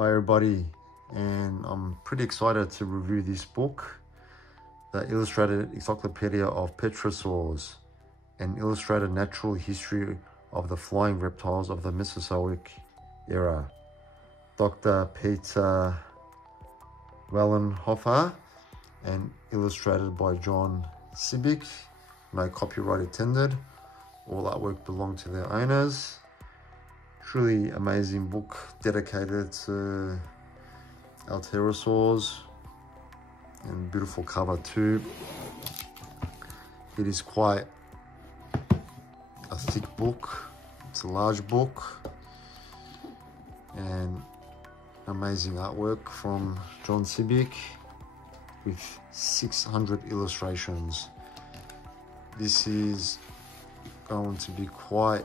Hi everybody, and I'm pretty excited to review this book, The Illustrated Encyclopedia of Pterosaurs, an illustrated natural history of the flying reptiles of the Mesozoic era. Dr. Peter Wellenhofer, and illustrated by John Sibic. No copyright intended. All artwork belonged to their owners. Truly amazing book dedicated to our pterosaurs, and beautiful cover too. It is quite a thick book. It's a large book and amazing artwork from John Sibic with 600 illustrations. This is going to be quite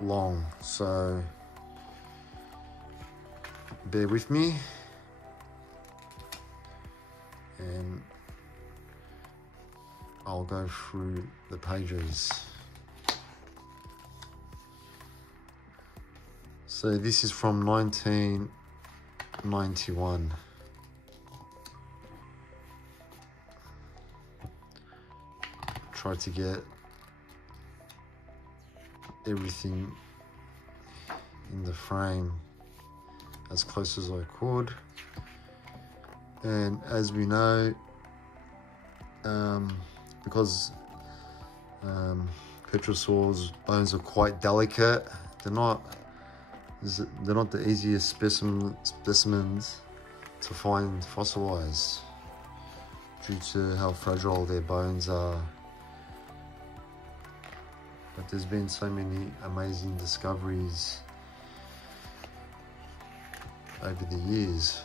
long, so bear with me and I'll go through the pages. So this is from 1991. Try to get everything in the frame as close as I could. And as we know, because Pterosaurs bones are quite delicate, they're not the easiest specimens to find fossilized due to how fragile their bones are. But there's been so many amazing discoveries over the years.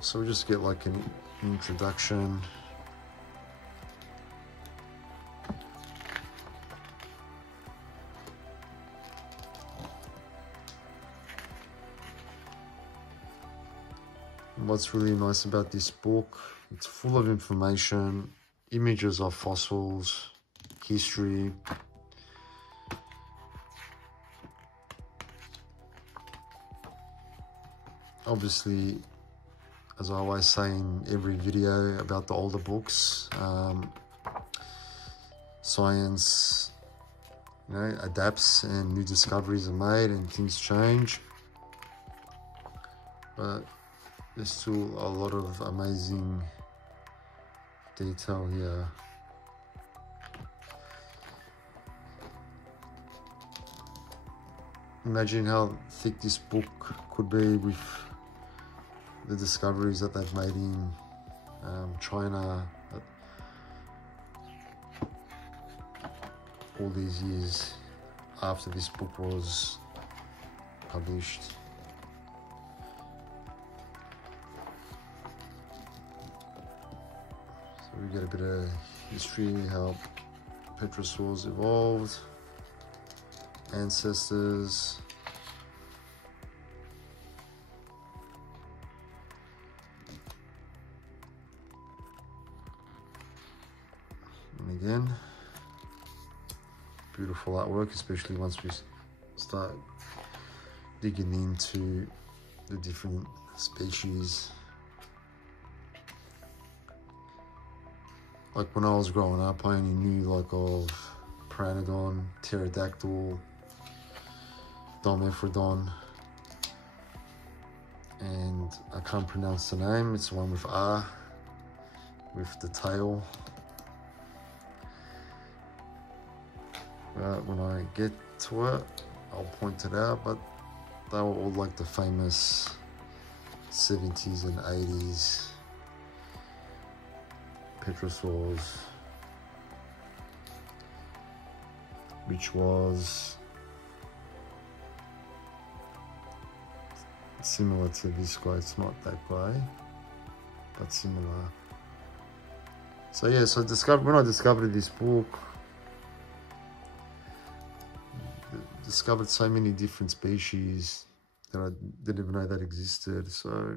So we'll just get like an introduction. And what's really nice about this book, it's full of information, images of fossils, history. Obviously, as I always say in every video about the older books, science, adapts and new discoveries are made and things change. But there's still a lot of amazing detail here. Imagine how thick this book could be with the discoveries that they've made in China all these years after this book was published. So we get a bit of history, how Pterosaurs evolved, ancestors, and again, beautiful artwork, especially once we start digging into the different species. Like when I was growing up, I only knew like of Pteranodon, Pterodactyl, Dimorphodon, and I can't pronounce the name. It's the one with R, with the tail. But when I get to it, I'll point it out, but they were all like the famous 70s and 80s Pterosaurs, which was similar to this guy. It's not that guy, but similar. So yeah, so when I discovered this book, discovered so many different species that I didn't even know that existed. So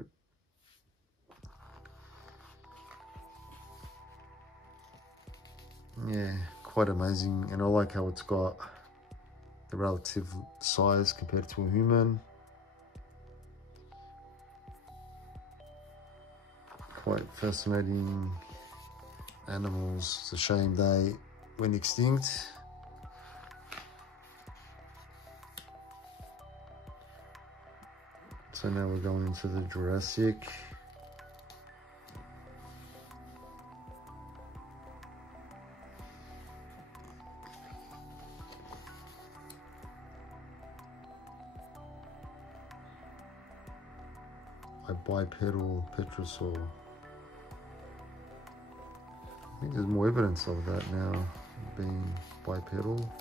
yeah, quite amazing. And I like how it's got the relative size compared to a human. quite fascinating animals. It's a shame they went extinct. So now we're going into the Jurassic. A bipedal Pterosaur. I think there's more evidence of that now, being bipedal.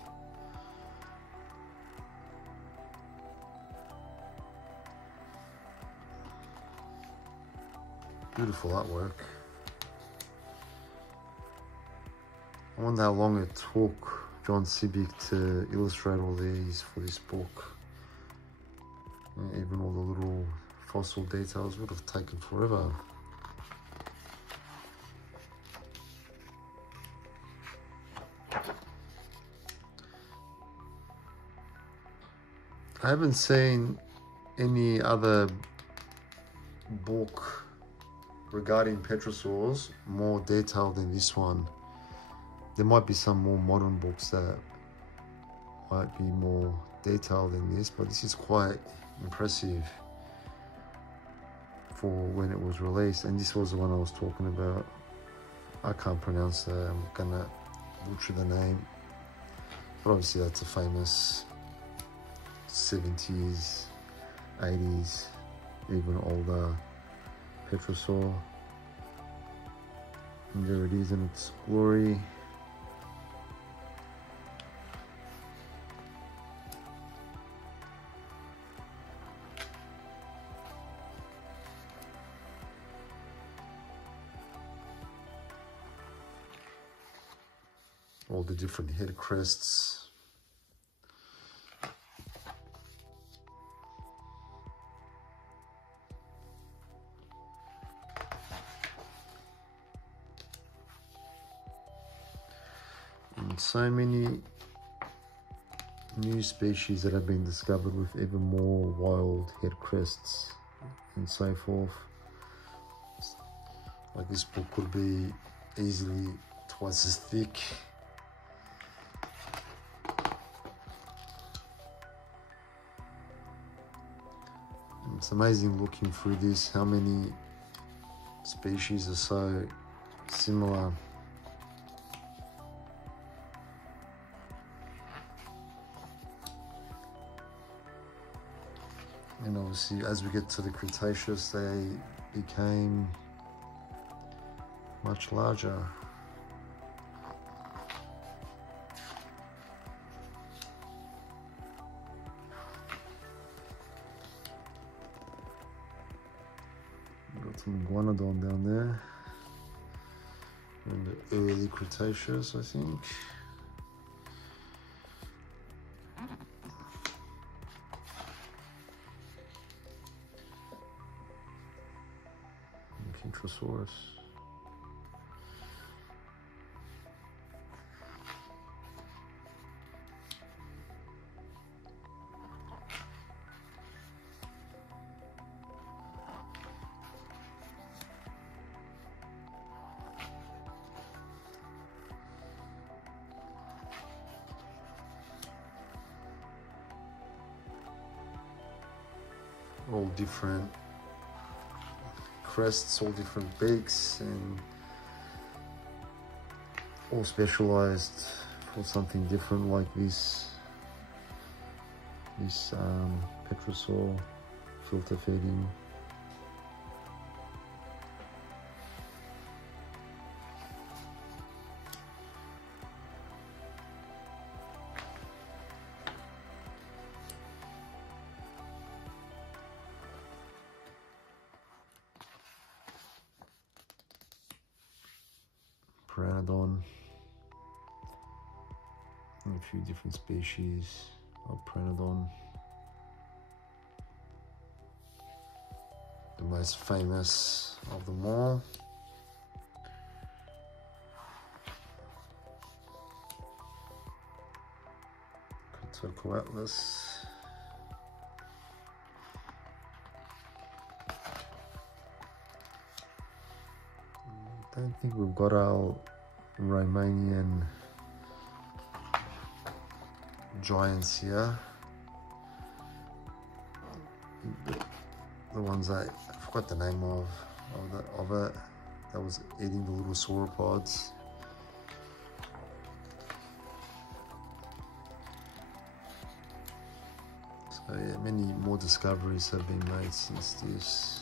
Beautiful artwork. I wonder how long it took John Sibbick to illustrate all these for this book. Even all the little fossil details would have taken forever. I haven't seen any other book regarding Pterosaurs more detailed than this one. There might be some more modern books that might be more detailed than this, but this is quite impressive for when it was released. And this was the one I was talking about. I can't pronounce that, I'm gonna butcher the name, but obviously that's a famous 70s, 80s, even older Pterosaur. And there it is in its glory. All the different head crests. And so many new species that have been discovered with even more wild head crests and so forth. Like this book could be easily twice as thick. And it's amazing looking through this, how many species are so similar. And obviously, as we get to the Cretaceous, they became much larger. Got some iguanodon down there. In the early Cretaceous, I think. Pterosaurs. All different crests, all different beaks, and all specialized for something different, like this Pterosaur filter feeding. Pteranodon, and a few different species of Pteranodon. The most famous of them all. Atlas. don't think we've got our Romanian giants here. The ones I forgot the name of it. That was eating the little sauropods. So yeah, many more discoveries have been made since this.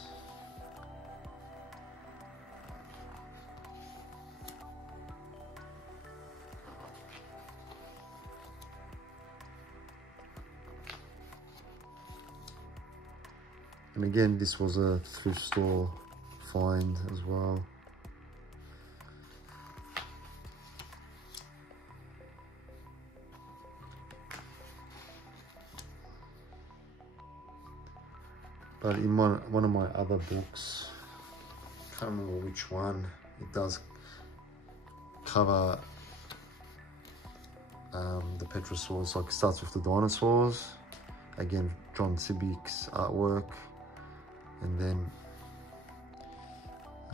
And again, this was a thrift store find as well. But in one of my other books, can't remember which one, it does cover the Pterosaurs. Like it starts with the dinosaurs. Again, John Sibbick's artwork. And then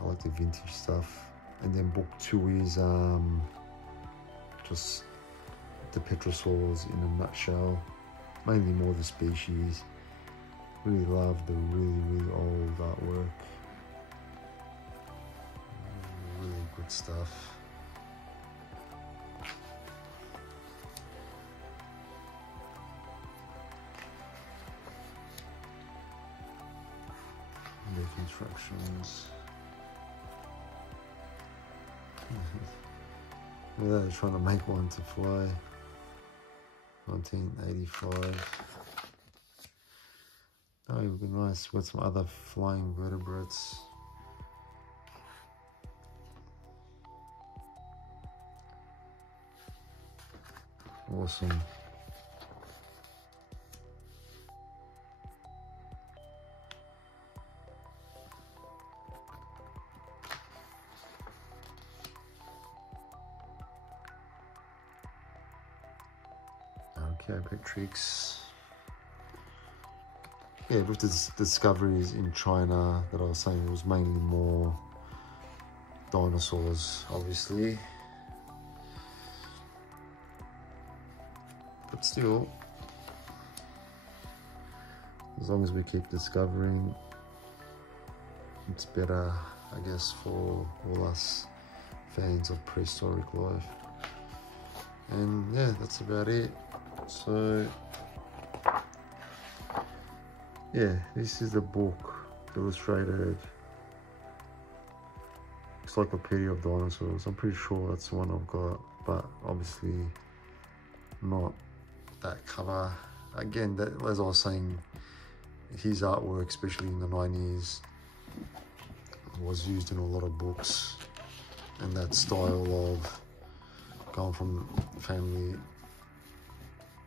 I like the vintage stuff. And then book 2 is just the Pterosaurs in a nutshell. Mainly more the species. Really love the really old artwork. Really good stuff. Instructions. Yeah, they're trying to make one to fly. 1985. Oh, it would be nice with some other flying vertebrates. Awesome. Archaeopteryx. Yeah, with the discoveries in China that I was saying, it was mainly more dinosaurs, obviously. But still, as long as we keep discovering, it's better, I guess, for all us fans of prehistoric life. And yeah, that's about it. So yeah, this is the book, illustrated encyclopaedia of dinosaurs. I'm pretty sure that's the one I've got, but obviously not that cover. Again, that, as I was saying, his artwork, especially in the 90s, was used in a lot of books, and that style of going from family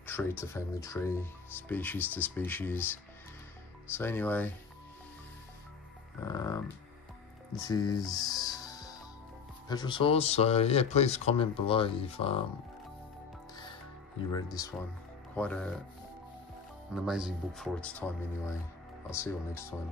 tree to family tree, species to species. So anyway, this is Pterosaurs. So yeah, please comment below if you read this one. Quite an amazing book for its time anyway. I'll see you all next time.